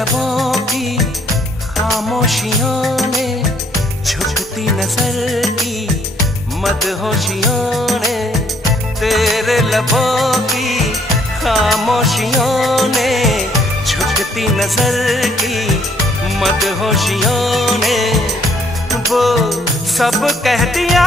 लबों की खामोशियों ने, झुकती नजर की मदहोशियों ने, तेरे लबों की खामोशियों ने, झुकती नजर की मदहोशियों ने, वो सब कह दिया